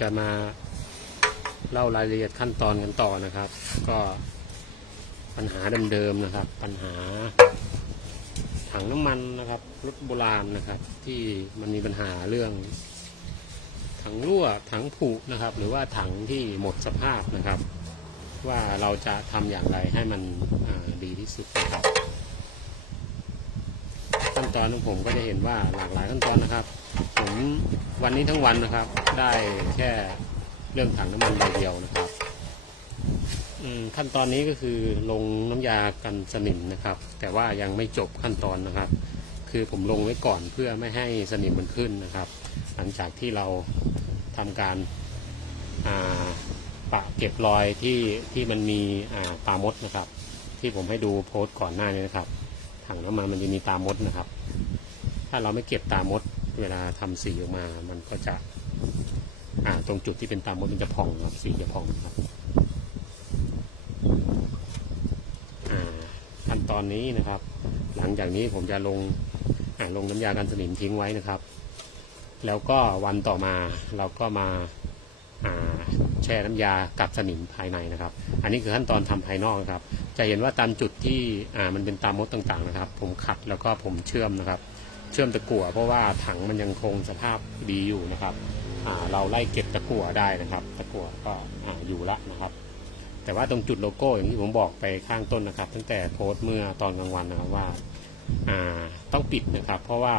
จะมาเล่ารายละเอียดขั้นตอนกันต่อนะครับ ก็ปัญหาเดิมๆนะครับ ปัญหาถังน้ำมันนะครับรถโบราณนะครับ ที่มันมีปัญหาเรื่อง ถังรั่วถังผุนะครับ หรือว่าถังที่หมดสภาพนะครับ ว่าเราจะทำอย่างไรให้มันดีที่สุดนะครับขั้นตอนของผมก็จะเห็นว่าหลากหลายขั้นตอนนะครับ ผมวันนี้ทั้งวันนะครับ ได้แค่เรื่องถังน้ำมันใบเดียวนะครับขั้นตอนนี้ก็คือลงน้ำยากันสนิมนะครับ แต่ว่ายังไม่จบขั้นตอนนะครับ คือผมลงไว้ก่อนเพื่อไม่ให้สนิมมันขึ้นนะครับ หลังจากที่เราทำการาปะเก็บรอยที่ที่มันมีาตามดนะครับ ที่ผมให้ดูโพสต์ก่อนหน้านี้นะครับถังน้ำมันมันจะมีตามดนะครับ ถ้าเราไม่เก็บตามด เวลาทำสีออกมา มันก็จะ อ่า ตรงจุดที่เป็นตามดมันจะพองครับ สีจะพองครับ อ่า ขั้นตอนนี้นะครับ หลังจากนี้ผมจะลง อ่า ลงน้ำยากันสนิมทิ้งไว้นะครับ แล้วก็วันต่อมาเราก็มา อ่า แช่น้ำยากัดสนิมภายในนะครับ อันนี้คือขั้นตอนทำภายนอกนะครับ จะเห็นว่าตามจุดที่ อ่า มันเป็นตามมดต่างๆนะครับ ผมขัดแล้วก็ผมเชื่อมนะครับ เชื่อมตะกั่วเพราะว่าถังมันยังคงสภาพดีอยู่นะครับเราไล่เก็บตะกั่วได้นะครับตะกั่วก็ออยู่ละนะครับ แต่ว่าตรงจุดโลโก้อย่างที่ผมบอกไปข้างต้นนะครับ ตั้งแต่โพสต์เมื่อตอนกลางวันนะครับว่าาต้องปิดนะครับ เพราะว่า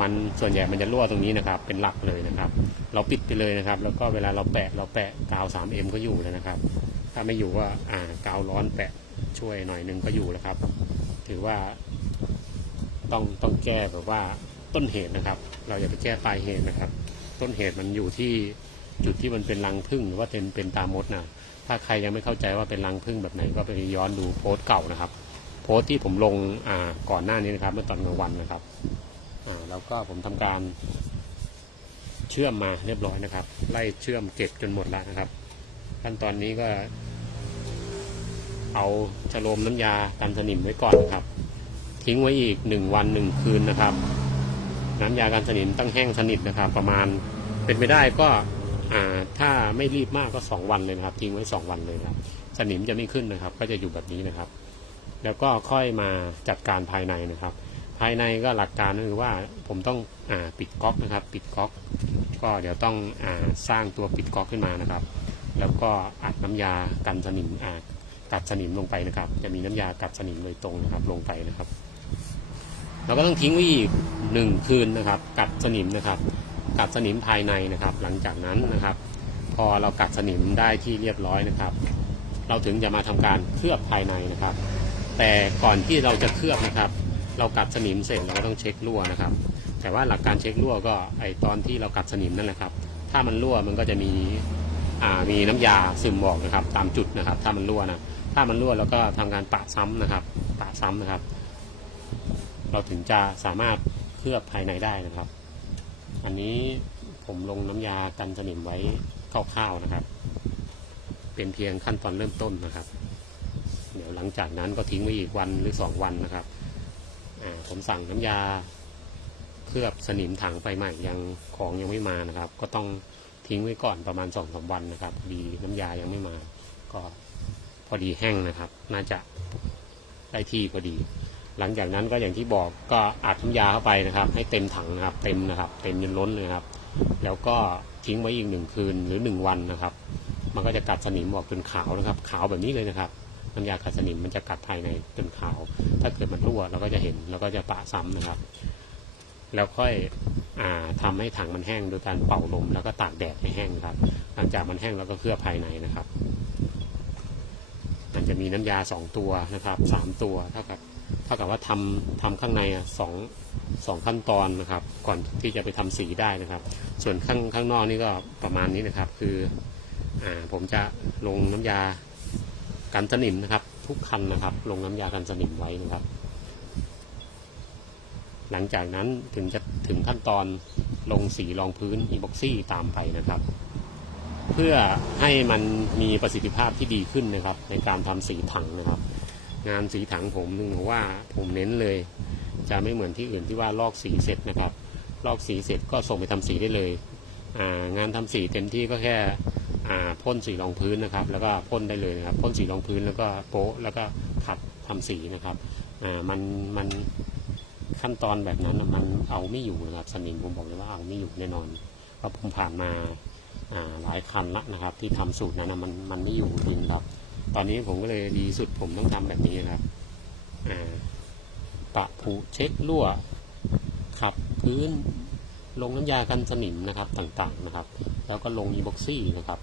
มันส่วนใหญ่มันจะรั่วตรงนี้นะครับ เป็นหลักเลยนะครับ เราปิดไปเลยนะครับ แล้วก็เวลาเราแปะเราแปะกาว 3M ก็อยู่แล้วนะครับ ถ้าไม่อยู่ก็อ่ากาวร้อนแปะช่วยหน่อยนึงก็อยู่แล้วครับ ถือว่า ต้องต้องแก้แบบว่าต้นเหตุนะครับ เราอย่าไปแก้ปลายเหตุนะครับ ต้นเหตุมันอยู่ที่จุดที่มันเป็นรังผึ้งหรือว่าเป็นเป็นตามมดนะถ้าใครยังไม่เข้าใจว่าเป็นรังผึ้งแบบไหนก็ไปย้อนดูโพสต์เก่านะครับ โพสต์ที่ผมลงอ่าก่อนหน้านี้นะครับ เมื่อตอนกลางวันนะครับอ่าแล้วก็ผมทำการเชื่อมมาเรียบร้อยนะครับ ไล่เชื่อมเก็บจนหมดแล้วนะครับ ขั้นตอนนี้ก็ เอาฉโลมน้ำยากันสนิมไว้ก่อนนะครับ ทิ้งไว้อีกหนึ่งวันหนึ่งคืนนะครับ น้ำยากันสนิมต้องแห้งสนิทนะครับ ประมาณเป็นไปได้ก็ถ้าไม่รีบมากก็สองวันเลยนะครับ ทิ้งไว้สองวันเลยครับสนิมจะไม่ขึ้นนะครับ ก็จะอยู่แบบนี้นะครับ แล้วก็ค่อยมาจัดการภายในนะครับ ภายในก็หลักการก็คือว่าผมต้องอปิดก๊อกนะครับ ปิดก๊อก ก็เดี๋ยวต้องอสร้างตัวปิดก๊อกขึ้นมานะครับ แล้วก็อัดน้ำยากันสนิมอ่ากัดสนิมลงไปนะครับ จะมีน้ำยากัดสนิมโดยตรงนะครับลงไปนะครับ เราก็ต้องทิ้งไว้อีกหนึ่งคืนนะครับ กัดสนิมนะครับ กัดสนิมภายในนะครับ หลังจากนั้นนะครับ พอเรากัดสนิมได้ที่เรียบร้อยนะครับ เราถึงจะมาทำการเคลือบภายในนะครับ แต่ก่อนที่เราจะเคลือบนะครับ เรากัดสนิมเสร็จเราก็ต้องเช็ครั่วนะครับ แต่ว่าหลักการเช็ครั่วก็ไอตอนที่เรากัดสนิมนั่นแหละครับ ถ้ามันรั่วมันก็จะมีอ่ามีน้ำยาซึมออกนะครับ ตามจุดนะครับ ถ้ามันรั่วนะถ้ามันรั่วเราก็ทำการปะซ้ำนะครับ ปะซ้ำนะครับ เราถึงจะสามารถเคลือบภายในได้นะครับ อันนี้ผมลงน้ำยากันสนิมไว้คร่าวๆนะครับ เป็นเพียงขั้นตอนเริ่มต้นนะครับ เดี๋ยวหลังจากนั้นก็ทิ้งไว้อีกวันหรือสองวันนะครับผมสั่งน้ำยาเคลือบสนิมถังไปใหม่ยังของยังไม่มานะครับ ก็ต้องทิ้งไว้ก่อนประมาณสองสามวันนะครับดีน้ำยายังไม่มา ก็พอดีแห้งนะครับ น่าจะได้ที่พอดี หลังจากนั้นก็อย่างที่บอกก็อัดน้ำยาเข้าไปนะครับ ให้เต็มถังนะครับ เต็มนะครับ เต็มจนล้นเลยครับ แล้วก็ทิ้งไว้อีกหนึ่งคืนหรือหนึ่งวันนะครับ มันก็จะกัดสนิมออกเป็นขาวนะครับ ขาวแบบนี้เลยนะครับน้ำยากัดสนิมมันจะกัดภายในเป็นขาว ถ้าเกิดมันรั่วเราก็จะเห็นแล้วก็จะปะซ้ำนะครับ แล้วค่อยอ่าทำให้ถังมันแห้งโดยการเป่าลมแล้วก็ตากแดดให้แห้งครับ หลังจากมันแห้งแล้วก็เคลือบภายในนะครับ มันจะมีน้ำยาสองตัวนะครับสามตัวเท่ากับ เท่ากับว่าทำทำข้างในอะสองสองขั้นตอนนะครับ ก่อนที่จะไปทำสีได้นะครับ ส่วนข้างข้างนอกนี่ก็ประมาณนี้นะครับ คืออ่าผมจะลงน้ำยากันสนิมนะครับ ทุกคันนะครับ ลงน้ำยากันสนิมไว้นะครับ หลังจากนั้นถึงจะถึงขั้นตอนลงสีรองพื้นอีบ็อกซี่ตามไปนะครับ เพื่อให้มันมีประสิทธิภาพที่ดีขึ้นนะครับ ในการทำสีถังนะครับ งานสีถังผมนึงว่าผมเน้นเลย จะไม่เหมือนที่อื่นที่ว่าลอกสีเสร็จนะครับ ลอกสีเสร็จก็ส่งไปทำสีได้เลยางานทำสีเต็มที่ก็แค่พ่นสีรองพื้นนะครับ แล้วก็พ่นได้เลยนะครับพ่นสีรองพื้นแล้วก็โป๊ะแล้วก็ขัดทำสีนะครับมันมันขั้นตอนแบบนั้นมันเอาไม่อยู่นะครับสนิมผมบอกเลยว่าเอาไม่อยู่แน่นอนเพราะผมผ่านมาหลายคันละนะครับ ที่ทำสูตรนั้นมันมันไม่อยู่จริงครับ ตอนนี้ผมก็เลยดีสุดผมต้องทำแบบนี้นะครับปะผุเช็ครั่วขับพื้นลงน้ำยากันสนิมนะครับต่างๆนะครับ แล้วก็ลงอีบ็อกซี่นะครับ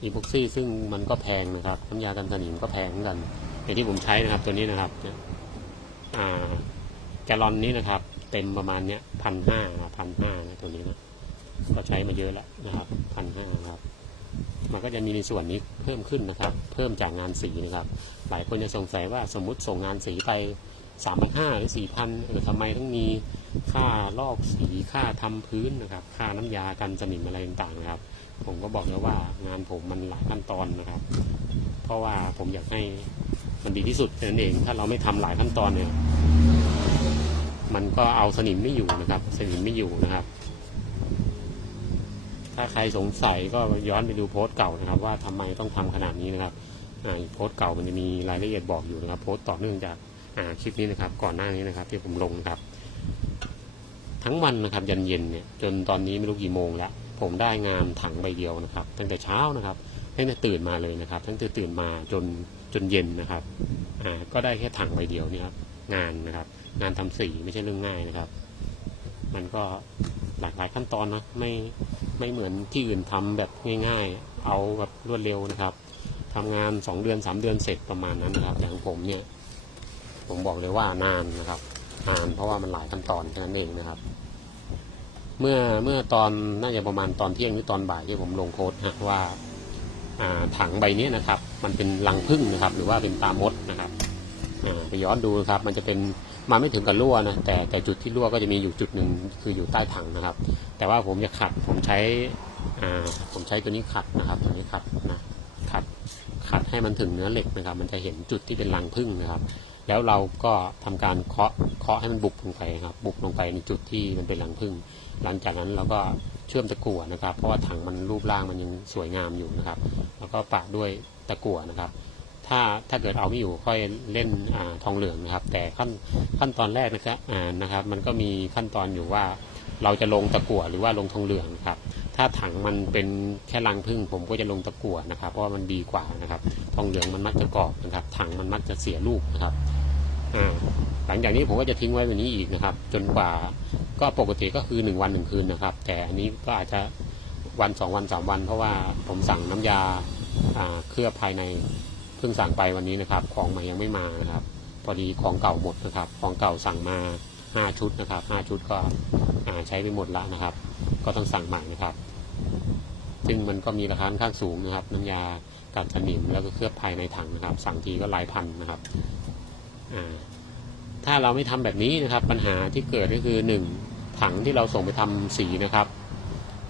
อีบ็อกซี่ซึ่งมันก็แพงนะครับน้ำยากันสนิมก็แพงเหมือนกันอย่างที่ผมใช้นะครับตัวนี้นะครับแกลลอนนี้นะครับ เต็มประมาณเนี้ยพันห้าพันห้านะตัวนี้นะก็ใช้มาเยอะแล้วนะครับพันห้านะครับ มันก็จะมีในส่วนนี้เพิ่มขึ้นนะครับ เพิ่มจากงานสีนะครับ หลายคนจะสงสัยว่าสมมุติส่งงานสีไปสามพันห้าหรือสี่พันเออทำไมต้องมีค่าลอกสีค่าทำพื้นนะครับ ค่าน้ำยากันสนิมอะไรต่างๆนะครับ ผมก็บอกแล้วว่างานผมมันหลายขั้นตอนนะครับ เพราะว่าผมอยากให้มันดีที่สุดนั้นเอง ถ้าเราไม่ทำหลายขั้นตอนเนี่ย มันก็เอาสนิมไม่อยู่นะครับ สนิมไม่อยู่นะครับ ถ้าใครสงสัยก็ย้อนไปดูโพสต์เก่านะครับ ว่าทำไมต้องทำขนาดนี้นะครับอ่าโพสต์เก่ามันจะมีรายละเอียดบอกอยู่นะครับ โพสต์ต่อเนื่องจากอ่าคลิปนี้นะครับ ก่อนหน้านี้นะครับ ที่ผมลงนะครับ ทั้งวันนะครับยันเย็นเนี่ยจนตอนนี้ไม่รู้กี่โมงแล้วผมได้งานถังใบเดียวนะครับ ตั้งแต่เช้านะครับตั้งแต่ตื่นมาเลยนะครับ ตั้งแต่ตื่นมาจนจนเย็นนะครับอ่าก็ได้แค่ถังใบเดียวนี่ครับงานนะครับ งานทำสีไม่ใช่เรื่องง่ายนะครับ มันก็ หลากหลายขั้นตอนนะไม่ไม่เหมือนที่อื่นทำแบบง่ายๆ เอาแบบรวดเร็วนะครับทำงานสองเดือนสามเดือนเสร็จประมาณนั้นนะครับแต่ของผมเนี่ย ผมบอกเลยว่านานนะครับนานเพราะว่ามันหลายขั้นตอนแค่นั้นเองนะครับ เมื่อเมื่อตอนน่าจะประมาณตอนเที่ยงหรือตอนบ่ายที่ผมลงโค้ดนะว่าถังใบนี้นะครับ มันเป็นรังผึ้งนะครับ หรือว่าเป็นตามดนะครับไปย้อนดูนะครับ มันจะเป็น มาไม่ถึงกับรั่วนะแต่แต่จุดที่รั่วก็จะมีอยู่จุดหนึ่งคืออยู่ใต้ถังนะครับ แต่ว่าผมจะขัดผมใช้อ่าผมใช้ตัวนี้ขัดนะครับ ตัวนี้ขัดนะขัดขัดให้มันถึงเนื้อเหล็กนะครับ มันจะเห็นจุดที่เป็นรังผึ้งนะครับ แล้วเราก็ทำการเคาะเคาะให้มันบุบลงไปครับ บุบลงไปในจุดที่มันเป็นรังผึ้งหลังจากนั้นเราก็เชื่อมตะกั่วนะครับ เพราะว่าถังมันรูปร่างมันยังสวยงามอยู่นะครับ แล้วก็ปะด้วยตะกั่วนะครับ ถ้าถ้าเกิดเอาไม่อยู่ค่อยเล่นอทองเหลืองนะครับ แต่ขั้นขั้นตอนแรกนะครับอ่านะครับ มันก็มีขั้นตอนอยู่ว่าเราจะลงตะกั่วหรือว่าลงทองเหลืองครับ ถ้าถังมันเป็นแค่รังผึ้งผมก็จะลงตะกั่วนะครับ เพราะว่ามันดีกว่านะครับ ทองเหลืองมันมักจะกรอบนะครับ ถังมันมักจะเสียรูปนะครับหลังจากนี้ผมก็จะทิ้งไว้แบบนี้อีกนะครับ จนกว่าก็ปกติก็คือหนึ่งวันหนึ่งคืนนะครับ แต่อันนี้ก็อาจจะวันสองวันสามวัน เพราะว่าผมสั่งน้ำยาอ่าเคลือบภายใน เพิ่งสั่งไปวันนี้นะครับ ของใหม่ยังไม่มานะครับ พอดีของเก่าหมดนะครับ ของเก่าสั่งมาห้าชุดนะครับห้าชุดก็ใช้ไปหมดละนะครับ ก็ต้องสั่งใหม่นะครับ ซึ่งมันก็มีราคาค่อนข้างสูงนะครับ น้ำยากันสนิมแล้วก็เคลือบภายในถังนะครับ สั่งทีก็หลายพันนะครับถ้าเราไม่ทำแบบนี้นะครับ ปัญหาที่เกิดก็คือหนึ่งถังที่เราส่งไปทำสีนะครับ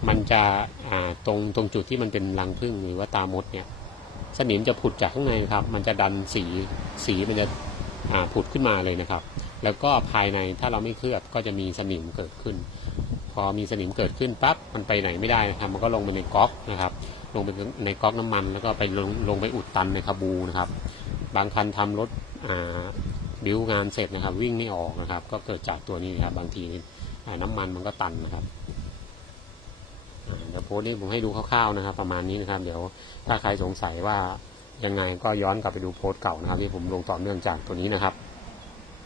มันจะตรงตรงจุดที่มันเป็นรังผึ้งหรือว่าตามดเนี่ย สนิมจะผุดจากข้างในครับ มันจะดันสีสีมันจะผุดขึ้นมาเลยนะครับ แล้วก็ภายในถ้าเราไม่เคลือบก็จะมีสนิมเกิดขึ้น พอมีสนิมเกิดขึ้นปั๊บมันไปไหนไม่ได้นะครับ มันก็ลงไปในก๊อกนะครับ ลงไปในก๊อกน้ำมัน แล้วก็ไปลงลงไปอุดตันในคาบูนะครับ บางคันทำรถบิวงานเสร็จนะครับ วิ่งไม่ออกนะครับ ก็เกิดจากตัวนี้นะครับบางทีน้ำมันมันก็ตันนะครับ โพสต์นี้ผมให้ดูคร่าวๆนะครับ ประมาณนี้นะครับ เดี๋ยวถ้าใครสงสัยว่ายังไงก็ย้อนกลับไปดูโพสต์เก่านะครับ ที่ผมลงต่อเนื่องจากตัวนี้นะครับ